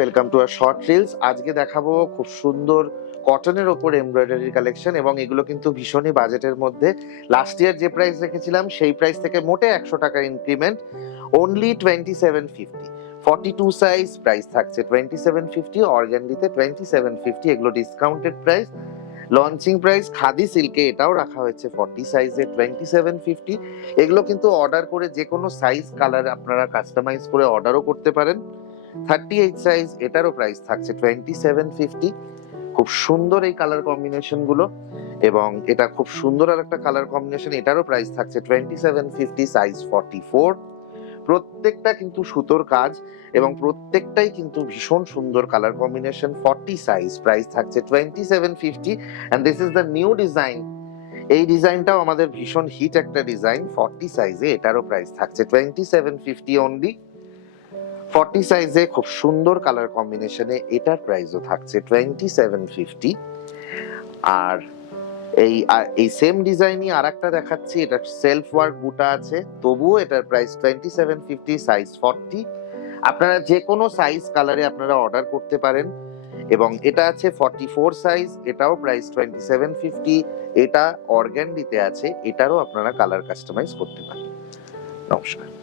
Welcome to our short reels. আজকে দেখাবো খুব সুন্দর কটনের ওপর এমব্রয়ডারি কালেকশন, এবং এগুলো কিন্তু ভীষণই বাজেটের মধ্যে। লাস্ট ইয়ার যে প্রাইস রেখেছিলাম সেই প্রাইস থেকে মোটে 100 টাকার ইনক্রিমেন্ট, অনলি 2750। 42 সাইজ, প্রাইস থাকছে 2750, অর্গানডিতে 2750, এগুলো discounted price. Launching price khadi সিল্কে এটাও রাখা হয়েছে 40 সাইজে 2750। এগুলো কিন্তু অর্ডার করে যে কোনো সাইজ কালার আপনারা কাস্টমাইজ করে অর্ডারও করতে পারেন। 38 সাইজ, এটারও প্রাইস থাকছে 2750। খুব সুন্দর এই কালার কম্বিনেশন গুলো, এবং এটা খুব সুন্দর আর একটা কালার কম্বিনেশন, এটারও প্রাইস থাকছে 2750, সাইজ 44। প্রত্যেকটা কিন্তু সুতোর কাজ, এবং প্রত্যেকটাই কিন্তু ভীষণ সুন্দর কালার কম্বিনেশন। 40 সাইজ, প্রাইস থাকছে 2750, and this is the new design. এই ডিজাইনটাও আমাদের ভীষণ হিট একটা ডিজাইন। 40 সাইজে এটারও প্রাইস থাকছে 2750 অনলি। 40 সাইজে খুব সুন্দর কালার কম্বিনেশনে এটার প্রাইসও থাকছে 2750। আর এই সেম ডিজাইনই আরেকটা দেখাচ্ছি, এটা সেলফ ওয়ার্ক বুটা আছে, তবুও এটার প্রাইস 2750, সাইজ 40। আপনারা যে কোনো সাইজ কালারে আপনারা অর্ডার করতে পারেন, এবং এটা আছে 44 সাইজ, এটাও প্রাইস 2750। এটা অর্গানডিতে আছে, এটারও আপনারা কালার কাস্টমাইজ করতে পারেন। নমস্কার।